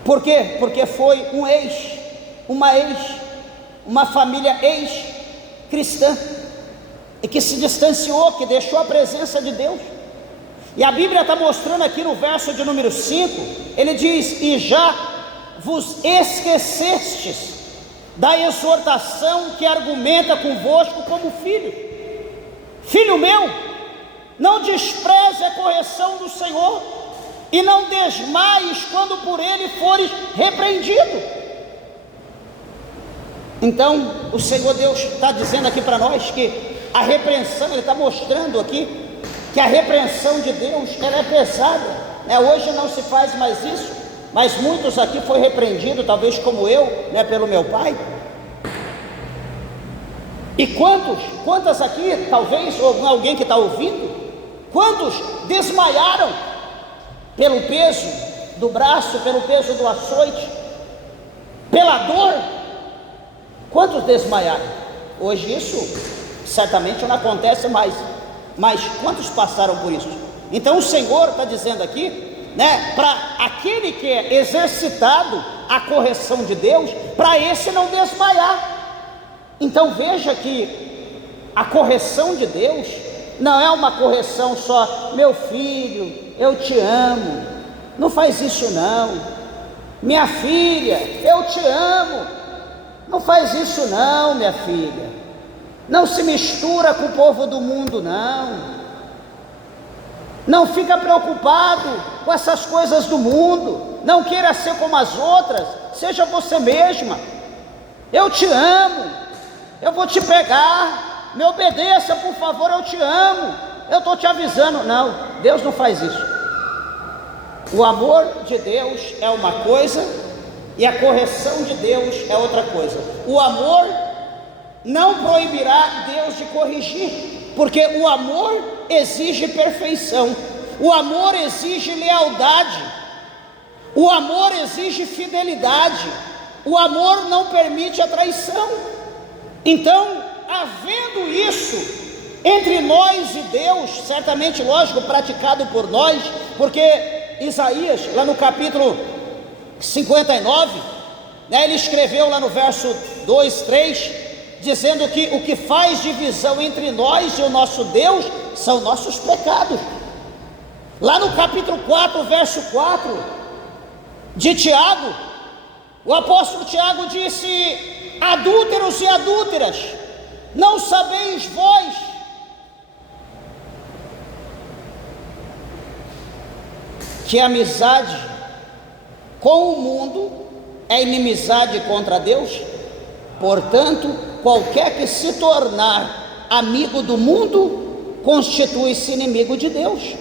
Por quê? Porque foi uma família ex-cristã, e que se distanciou, que deixou a presença de Deus. E a Bíblia está mostrando aqui no verso de número 5, ele diz: e já vos esquecestes da exortação que argumenta convosco como filho. Filho meu, não despreze a correção do Senhor, e não desmaies quando por ele fores repreendido. Então o Senhor Deus está dizendo aqui para nós que a repreensão, ele está mostrando aqui que a repreensão de Deus, ela é pesada, Hoje não se faz mais isso, mas muitos aqui foram repreendidos, talvez como eu, pelo meu pai. E quantas aqui, talvez, ou alguém que está ouvindo, quantos desmaiaram pelo peso do braço, pelo peso do açoite, pela dor? Quantos desmaiaram? Hoje isso certamente não acontece mais, mas quantos passaram por isso? Então o Senhor está dizendo aqui, para aquele que é exercitado a correção de Deus, para esse não desmaiar. Então veja que a correção de Deus não é uma correção só: meu filho, eu te amo, não faz isso não. Minha filha, eu te amo, não faz isso não, minha filha. Não se mistura com o povo do mundo não. Não fica preocupado com essas coisas do mundo. Não queira ser como as outras, seja você mesma. Eu te amo, eu vou te pegar, me obedeça por favor, eu te amo, eu estou te avisando. Não, Deus não faz isso. O amor de Deus é uma coisa e a correção de Deus é outra coisa. O amor não proibirá Deus de corrigir, porque o amor exige perfeição, o amor exige lealdade, o amor exige fidelidade, o amor não permite a traição. Então, havendo isso entre nós e Deus, certamente, lógico, praticado por nós, porque Isaías, lá no capítulo 59, ele escreveu lá no verso 2, 3, dizendo que o que faz divisão entre nós e o nosso Deus são nossos pecados. Lá no capítulo 4, verso 4 de Tiago, o apóstolo Tiago disse: adúlteros e adúlteras, não sabeis vós que a amizade com o mundo é inimizade contra Deus? Portanto, qualquer que se tornar amigo do mundo constitui-se inimigo de Deus.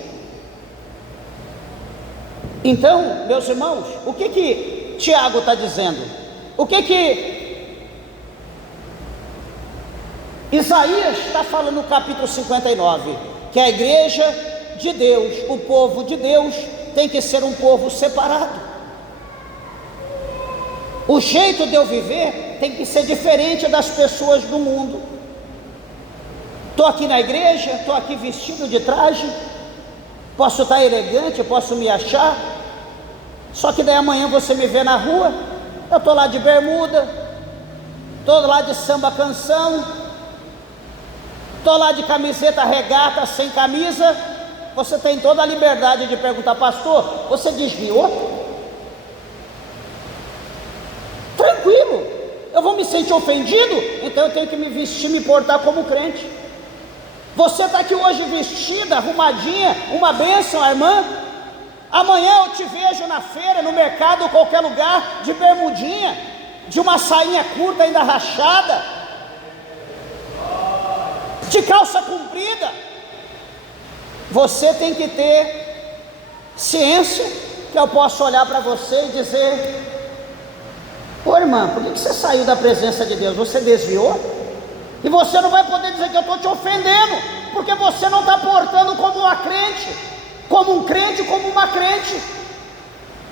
Então, meus irmãos, o que Tiago está dizendo? O que Isaías está falando no capítulo 59? Que a igreja de Deus, o povo de Deus, tem que ser um povo separado. O jeito de eu viver tem que ser diferente das pessoas do mundo. Estou aqui na igreja, estou aqui vestido de traje, posso estar elegante, posso me achar, só que daí amanhã você me vê na rua, eu estou lá de bermuda, estou lá de samba canção, estou lá de camiseta regata, sem camisa. Você tem toda a liberdade de perguntar: pastor, você desviou? Tranquilo, eu vou me sentir ofendido, então eu tenho que me vestir, me portar como crente. Você está aqui hoje vestida, arrumadinha, uma bênção, irmã. Amanhã eu te vejo na feira, no mercado, em qualquer lugar, de bermudinha, de uma sainha curta ainda rachada. de calça comprida, você tem que ter ciência que eu posso olhar para você e dizer: ô irmã, por que você saiu da presença de Deus? Você desviou? E você não vai poder dizer que eu estou te ofendendo, porque você não está portando como uma crente, como um crente, como uma crente.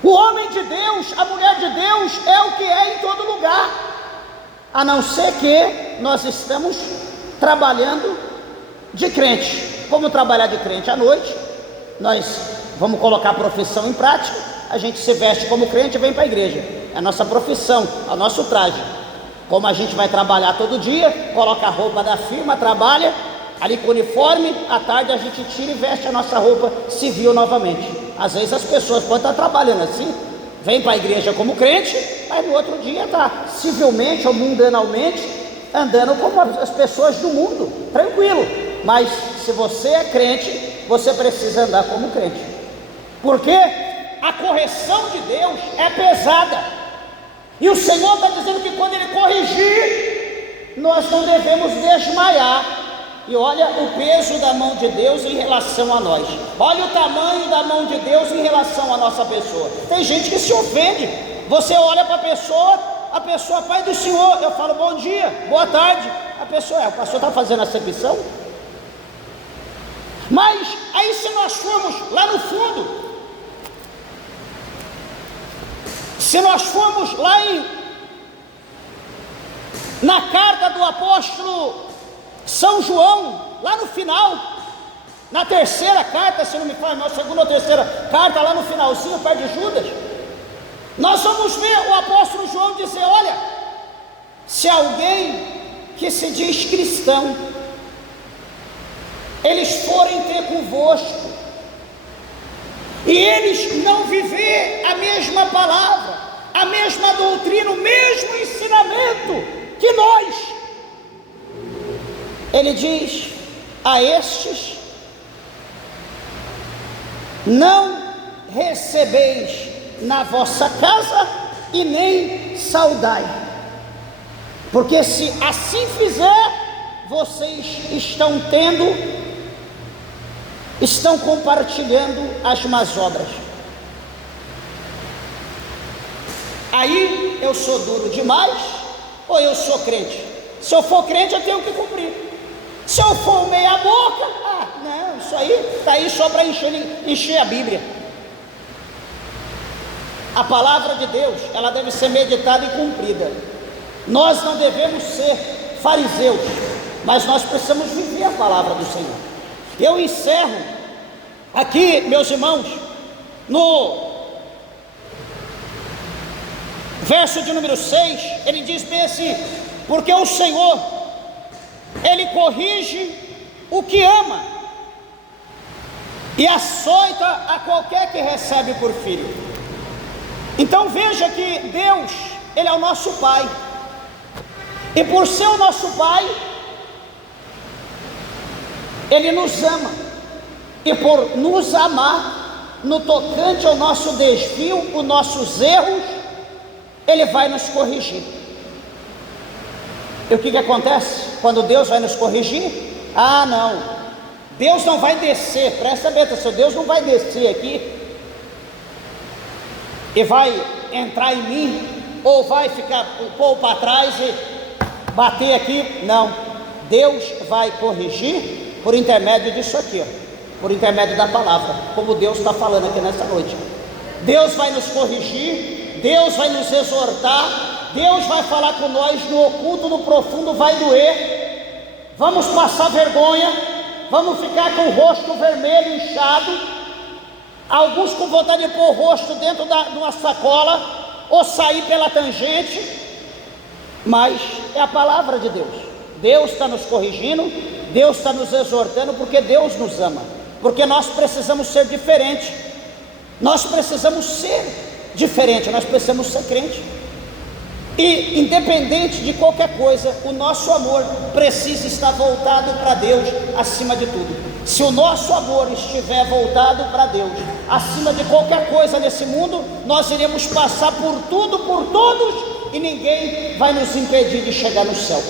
O homem de Deus, a mulher de Deus é o que é em todo lugar, a não ser que nós estamos trabalhando de crente. Como trabalhar de crente à noite? Nós vamos colocar a profissão em prática, a gente se veste como crente e vem para a igreja, é a nossa profissão, é o nosso traje. Como a gente vai trabalhar todo dia, coloca a roupa da firma, trabalha ali com o uniforme, à tarde a gente tira e veste a nossa roupa civil novamente. Às vezes as pessoas podem estar trabalhando assim, vem para a igreja como crente, mas no outro dia está civilmente ou mundanalmente andando como as pessoas do mundo, tranquilo. Mas se você é crente, você precisa andar como crente, porque a correção de Deus é pesada, e o Senhor está dizendo que quando Ele corrigir, nós não devemos desmaiar. E olha o peso da mão de Deus em relação a nós, olha o tamanho da mão de Deus em relação à nossa pessoa. Tem gente que se ofende, você olha para a pessoa, Pai do Senhor, eu falo bom dia, boa tarde, a pessoa, o pastor está fazendo acepção? Mas aí se nós formos lá no fundo, se nós formos lá na carta do apóstolo São João, lá no final, na terceira carta, se não me falha, na segunda ou terceira carta, lá no finalzinho, perto de Judas, nós vamos ver o apóstolo João dizer: olha, se alguém que se diz cristão, eles forem ter convosco, e eles não viver a mesma palavra, a mesma doutrina, o mesmo ensinamento que nós, ele diz: a estes não recebeis na vossa casa e nem saudai, porque se assim fizer, vocês estão compartilhando as más obras. Aí eu sou duro demais ou eu sou crente? Se eu for crente, eu tenho que cumprir. Se eu for meia boca, não, isso aí está aí só para encher a Bíblia. A palavra de Deus, ela deve ser meditada e cumprida. Nós não devemos ser fariseus, mas nós precisamos viver a palavra do Senhor. Eu encerro aqui, meus irmãos, no verso de número 6, ele diz bem assim: porque o Senhor, Ele corrige o que ama, e açoita a qualquer que recebe por filho. Então veja que Deus, Ele é o nosso Pai, e por ser o nosso Pai, Ele nos ama, e por nos amar, no tocante ao nosso desvio, os nossos erros, Ele vai nos corrigir. E o que acontece quando Deus vai nos corrigir? Não, Deus não vai descer, presta bem atenção, Deus não vai descer aqui e vai entrar em mim, ou vai ficar um pouco para trás e bater aqui. Não, Deus vai corrigir por intermédio disso aqui, por intermédio da palavra, como Deus está falando aqui nessa noite. Deus vai nos corrigir, Deus vai nos exortar, Deus vai falar com nós no oculto, no profundo vai doer, vamos passar vergonha, vamos ficar com o rosto vermelho, inchado, alguns com vontade de pôr o rosto dentro de uma sacola, ou sair pela tangente, mas é a palavra de Deus. Deus está nos corrigindo, Deus está nos exortando, porque Deus nos ama, porque nós precisamos ser diferentes, nós precisamos ser diferentes, nós precisamos ser crente. E independente de qualquer coisa, o nosso amor precisa estar voltado para Deus acima de tudo. Se o nosso amor estiver voltado para Deus acima de qualquer coisa nesse mundo, nós iremos passar por tudo, por todos, e ninguém vai nos impedir de chegar no céu.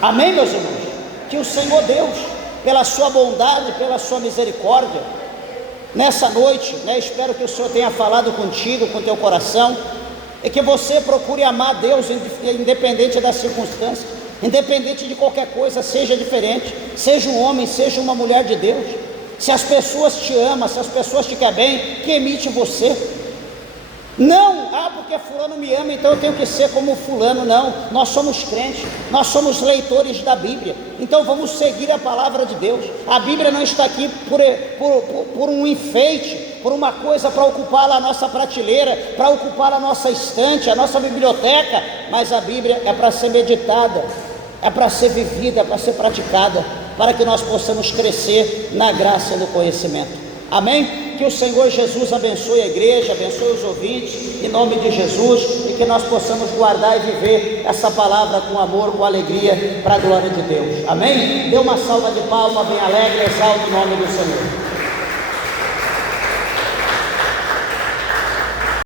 Amém, meus irmãos? que o Senhor Deus, pela sua bondade, pela sua misericórdia, nessa noite, espero que o Senhor tenha falado contigo, com teu coração, e que você procure amar Deus, independente das circunstâncias, independente de qualquer coisa, seja diferente, seja um homem, seja uma mulher de Deus. Se as pessoas te amam, se as pessoas te querem bem, que emite você. Não, porque fulano me ama, então eu tenho que ser como fulano. Não, nós somos crentes, nós somos leitores da Bíblia, então vamos seguir a palavra de Deus. A Bíblia não está aqui por um enfeite, por uma coisa para ocupar a nossa prateleira, para ocupar a nossa estante, a nossa biblioteca, mas a Bíblia é para ser meditada, é para ser vivida, é para ser praticada, para que nós possamos crescer na graça e no conhecimento. Amém? Que o Senhor Jesus abençoe a igreja, abençoe os ouvintes, em nome de Jesus, e que nós possamos guardar e viver essa palavra com amor, com alegria, para a glória de Deus. Amém? Dê uma salva de palmas bem alegre, exalte o nome do Senhor.